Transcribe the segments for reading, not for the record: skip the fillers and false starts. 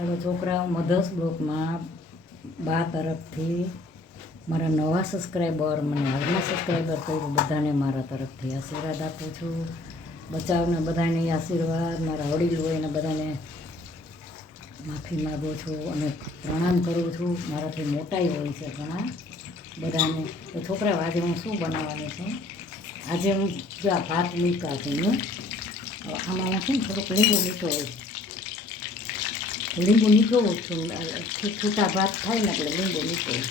હવે છોકરાઓ મધર્સ બ્લોકમાં બા તરફથી મારા નવા સબસ્ક્રાઈબર મને હાલના સબસ્ક્રાઈબર કર્યું બધાને મારા તરફથી આશીર્વાદ આપું છું. બચાવને બધાને આશીર્વાદ, મારા વડીલ હોય એને બધાને માફી માગું છું અને પ્રણામ કરું છું. મારાથી મોટાઈ હોય છે ઘણા બધાને. તો છોકરાઓ આજે હું શું બનાવવાની છું? આજે હું જો આ ભાત મૂક્યા છું આમાં હું છે ને થોડુંક લીંબુ મીઠો હોય, લીંબુ નીચોવું છું. છૂટા ભાત થાય ને એટલે લીંબુ નીચોવું.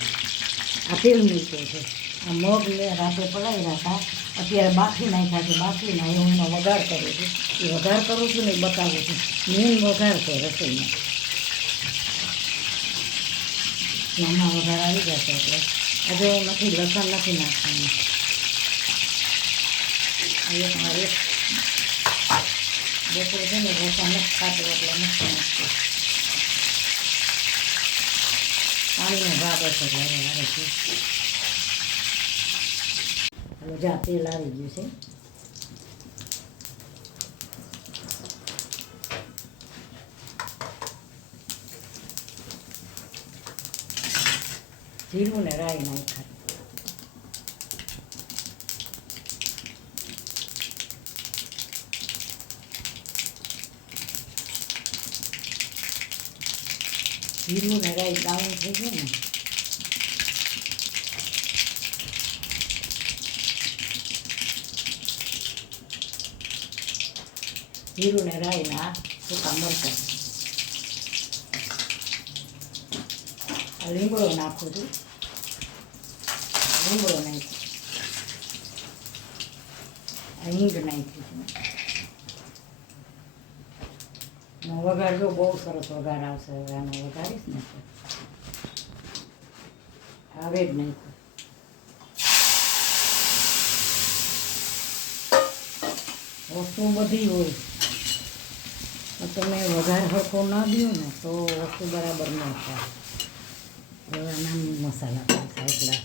આ તેલ મીઠું છે. આ મગ રાતે પલાળ્યા હતા, અત્યારે બાફી નાખ્યા છે. બાફીને હું એનો વઘાર કરું છું. એ વઘાર કરું છું ને એ બતાવું છું. મેન વઘાર છે રસોઈમાં. આમાં વઘાર આવી જશે એટલે આજે નથી લસણ નથી નાખવાનું. મારે બપોરે છે ને લસણ નથી ખાતું એટલે નથી નાખતું. પાણીનો ભાગ હશે એટલે હવે આવે છે. હવે જા તેલ આવી ગયું છે. જીરું ને રાઈ નાખ્યા. જીરું ને રાઈ ડાઉન થઈ ગયું ને જીરું ને રાઈ ના સૂકા મરચાં. લીમડો નાખું છું. લીમડો નાખ્યો. હિંગ નાખી છું. વઘાર જો બહુ સરસ વઘાર આવશે. હવે આનો વઘારીશ ને હવે જ નાખ્યું. વસ્તુ બધી હોય તો તમે વઘાર હરખો ન દો ને તો વસ્તુ બરાબર ન થાય. હવે નામ મસાલા પડશે એટલા.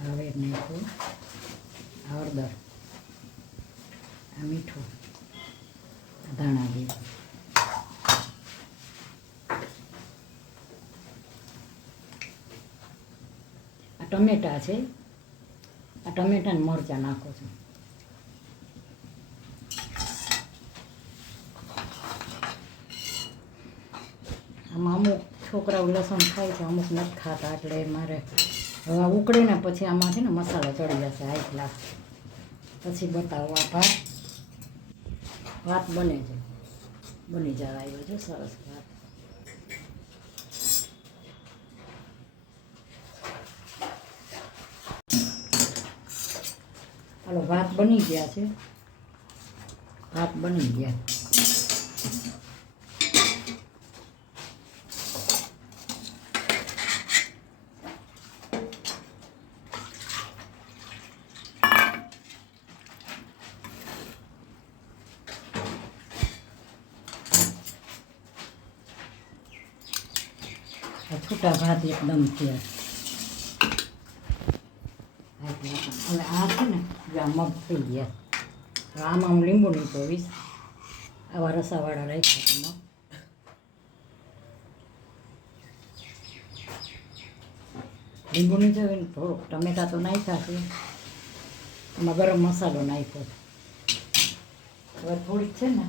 હવે નાખ્યું હળદર, આ મીઠું, ધાણા જીરું. આ ટમેટા છે. આ ટમેટાને મરચાં નાખું છું. આમાં અમુક છોકરાઓ લસણ ખાય છે, અમુક નથી ખાતા, એટલે મારે હવે ઉકળે ને પછી આમાં છે ને મસાલો ચડી જશે હાઈ ગ્લાસ. પછી બતાવો આ ભાત બને છે. બની જવા આવ્યો છે સરસ ભાત. હાલો ભાત બની ગયા છે. ભાત બની ગયા. છૂટા ભાત એકદમ થયા. હવે આ છે ને આ મગ થઈ ગયા. આમાં હું લીંબુ નીચોવીશ. આવા રસાવાળા રાખ્યા મગ. લીંબુ નીચોવીને થોડુંક ટમેટા તો નાખ્યા છે. એમાં ગરમ મસાલો નાખ્યો. હવે થોડીક છે ને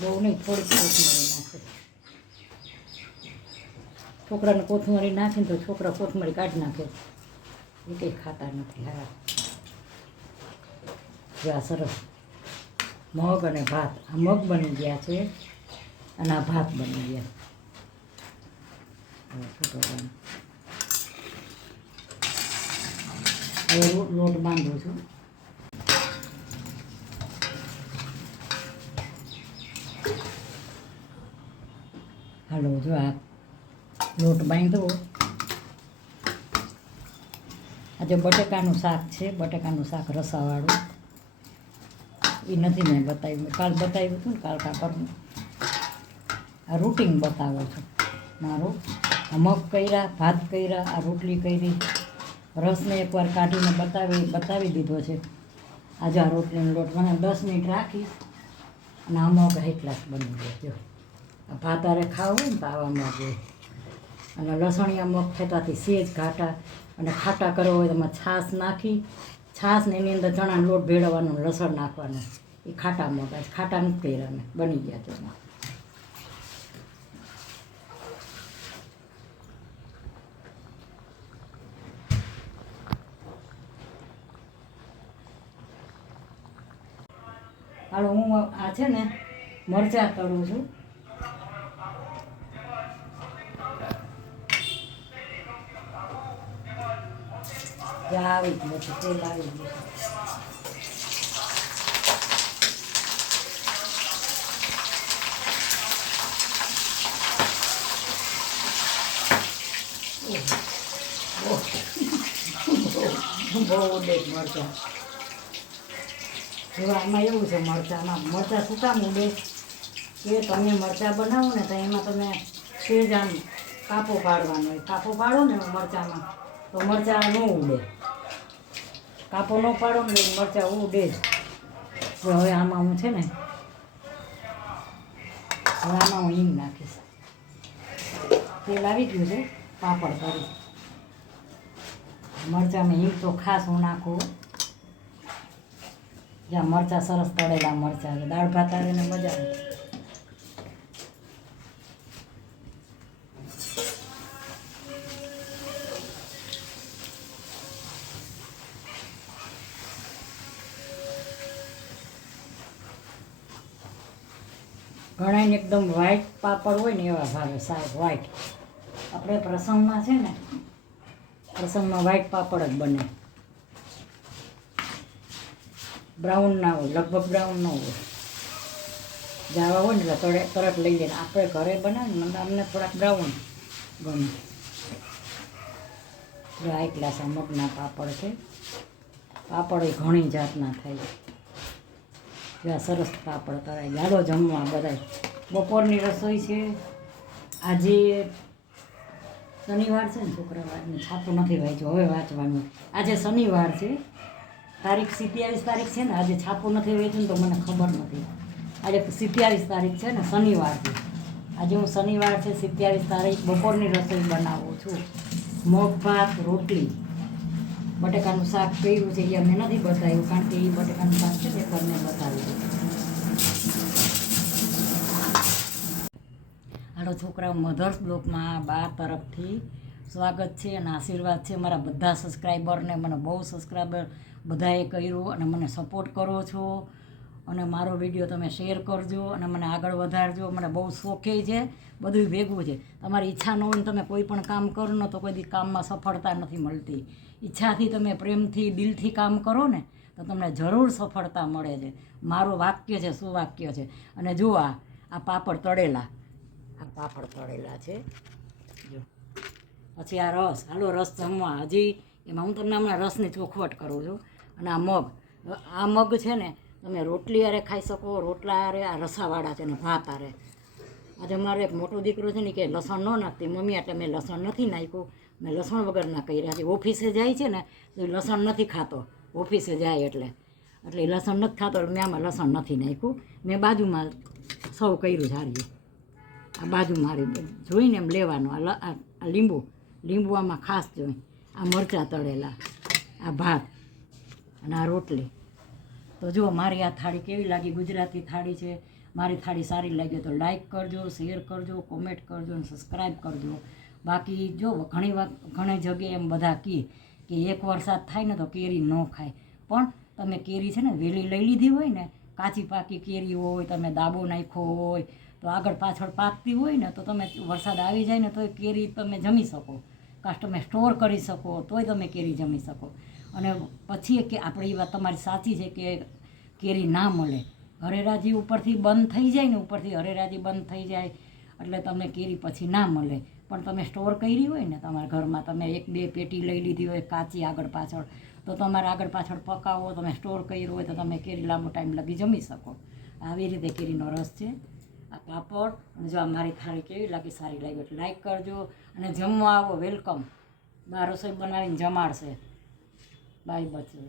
બહુ નહીં, થોડીક કોથમરી નાખે. છોકરાને કોથમરી નાખીને તો છોકરા કોથમરી કાઢી નાખે. એ કંઈ ખાતા નથી. હા જો આ સરસ મગ અને ભાત. આ મગ બની ગયા છે અને આ ભાત બની ગયા. હવે લોટ બાંધું છું. હાલો જો આ લોટ બાંધો. આજે બટેકાનું શાક છે. બટેકાનું શાક રસાવાળું. એ નથી મેં બતાવ્યું. કાલ બતાવ્યું હતું ને કાલ કાપડનું. આ રૂટિન બતાવો છો મારું. આ મગ કર્યા, ભાત કર્યા, આ રોટલી કરી. રસને એકવાર કાઢીને બતાવી દીધો છે. આજે આ રોટલીનો લોટ મને 10 મિનિટ રાખીશ અને આ મગ હાઈ ક્લાસ બની ગયો જો. આ ભાત હારે ખાવું હોય ને તો આવા મગ હોય. અને લસણિયા મગ ખેતાથી સેજ ઘાટા અને ખાટા કરવો હોય તો એમાં છાશ નાખી, છાશ ને એની અંદર ચણાનો લોટ ભેળવવાનો, લસણ નાખવાનું, એ ખાટા મગ. આજ ખાટા નથી કર્યા અમે, બની ગયા છે એમાં. હાલો હું આ છે ને મરચાં તળું છું. આવી જ નથી, તેલ આવી જ નથી. બહુ ઉડે મરચાં. હવે આમાં એવું છે, મરચાં શું કામ ઉડે કે તમે મરચાં બનાવો ને તો એમાં તમે સેજ આમ કાપો પાડવાનો હોય. કાપો પાડો ને મરચાંમાં તો મરચાં ન ઉડે. કાપો ન પાડો ને મરચાં ઉડે જ. હવે આમાં હું છે ને, હવે આમાં હું હિંગ નાખીશ. તેલ આવી ગયું છે, પાપડ કરી. મરચાંમાં હિંગ તો ખાસ હું નાખું. જ્યાં મરચાં સરસ તળેલા મરચાં છે, દાળ ભાત આવે ને મજા આવે. ઘણાને એકદમ વ્હાઈટ પાપડ હોય ને એવા ભાવે, સાહેબ વ્હાઈટ. આપણે પ્રસંગમાં છે ને, પ્રસંગમાં વ્હાઈટ પાપડ જ બને, બ્રાઉન ના હોય, લગભગ બ્રાઉન ન હોય. જાવા હોય ને એટલે તરત લઈ લઈને આપણે ઘરે બનાવીને અમને થોડાક બ્રાઉન ગમે. હાઈ ક્લાસ આ મગના પાપડ છે. પાપડ એ ઘણી જાતના થાય. જ્યાં સરસ પાપડ તળાય. જાડો જમવા બધાય. બપોરની રસોઈ છે. આજે શનિવાર છે ને, શુક્રવારને છાપું નથી વાંચ્યું, હવે વાંચવાનું. આજે શનિવાર છે, તારીખ 27 તારીખ છે ને. આજે છાપું નથી વાંચ્યું તો મને ખબર નથી. આજે 27 તારીખ છે ને, શનિવાર છે. આજે હું શનિવાર છે 27 તારીખ બપોરની રસોઈ બનાવું છું. મગ ભાત રોટલી. બટેકાનું શાક કર્યું છે એ અમે નથી બતાવ્યું, કારણ કે એ બટેકાનું શાક છે ને તમને બતાવ્યું. હાલો છોકરાઓ, મધર્સ બ્લોકમાં બા તરફથી સ્વાગત છે અને આશીર્વાદ છે. મારા બધા સબસ્ક્રાઈબરને, મને બહુ સબસ્ક્રાઈબર બધાએ કર્યું અને મને સપોર્ટ કરો છો. અને મારો વિડીયો તમે શેર કરજો અને મને આગળ વધારજો. મને બહુ શોખે છે, બધું ભેગું છે. તમારી ઈચ્છા ન હોય ને તમે કોઈ પણ કામ કરો ને તો કોઈ દી કામમાં સફળતા નથી મળતી. ઈચ્છાથી તમે પ્રેમથી દિલથી કામ કરો ને તો તમને જરૂર સફળતા મળે છે. મારું વાક્ય છે, સુવાક્ય છે. અને જો આ પાપડ તળેલા, આ પાપડ તળેલા છે જો. પછી આ રસ. હાલો રસ જમવા. હજી એમાં હું તમને હમણાં રસની ચોખવટ કરું છું. અને આ મગ છે ને તમે રોટલી હારે ખાઈ શકો, રોટલા હારે. આ રસાવાળા છે ને ભાત હારે. આજે મારો એક મોટો દીકરો છે ને કે લસણ ન નાખતી મમ્મી, એટલે મેં લસણ નથી નાખ્યું. મેં લસણ વગરના કર્યા છે. ઓફિસે જાય છે ને તો એ લસણ નથી ખાતો. ઓફિસે જાય એટલે લસણ નથી ખાતો, એટલે મેં આમાં લસણ નથી નાખ્યું. મેં બાજુમાં સૌ કર્યું સારી. આ બાજુ મારી જોઈને એમ લેવાનું. આ લીંબુ આમાં ખાસ જોઈ. આ મરચાં તળેલા, આ ભાત અને આ રોટલી. તો જુઓ મારી આ થાળી કેવી લાગી. ગુજરાતી થાળી છે. મારી થાળી સારી લાગી તો લાઈક કરજો, શેર કરજો, કોમેન્ટ કરજો અને સબસ્ક્રાઈબ કરજો. બાકી જો ઘણી જગ્યાએ એમ બધા કહે કે એક વરસાદ થાય ને તો કેરી ન ખાય. પણ તમે કેરી છે ને વેલી લઈ લીધી હોય ને, કાચી પાકી કેરી હોય, તમે દાબો નાખ્યો હોય તો આગળ પાછળ પાકતી હોય ને, તો તમે વરસાદ આવી જાય ને તો કેરી તમે જમી શકો. કાં તમે સ્ટોર કરી શકો તોય તમે કેરી જમી શકો. અને પછી કે આપણે એ વાત તમારી સાચી છે કે કેરી ના મળે. હરેરાજી ઉપરથી બંધ થઈ જાય ને, ઉપરથી હરેરાજી બંધ થઈ જાય એટલે તમને કેરી પછી ના મળે. પણ તમે સ્ટોર કરી હોય ને તમારા ઘરમાં, તમે 1-2 પેટી લઈ લીધી હોય કાચી આગળ પાછળ, તો તમારે આગળ પાછળ પકાવો, તમે સ્ટોર કર્યું હોય તો તમે કેરી લાંબો ટાઈમ લગી જમી શકો. આવી રીતે કેરીનો રસ છે. આ પાપડ. અને જો મારી થાળી કેવી લાગી, સારી લાગી એટલે લાઈક કરજો. અને જમવા આવો, વેલકમ. બા રસોઈ બનાવીને જમાડશે. બાય બચ્ચો.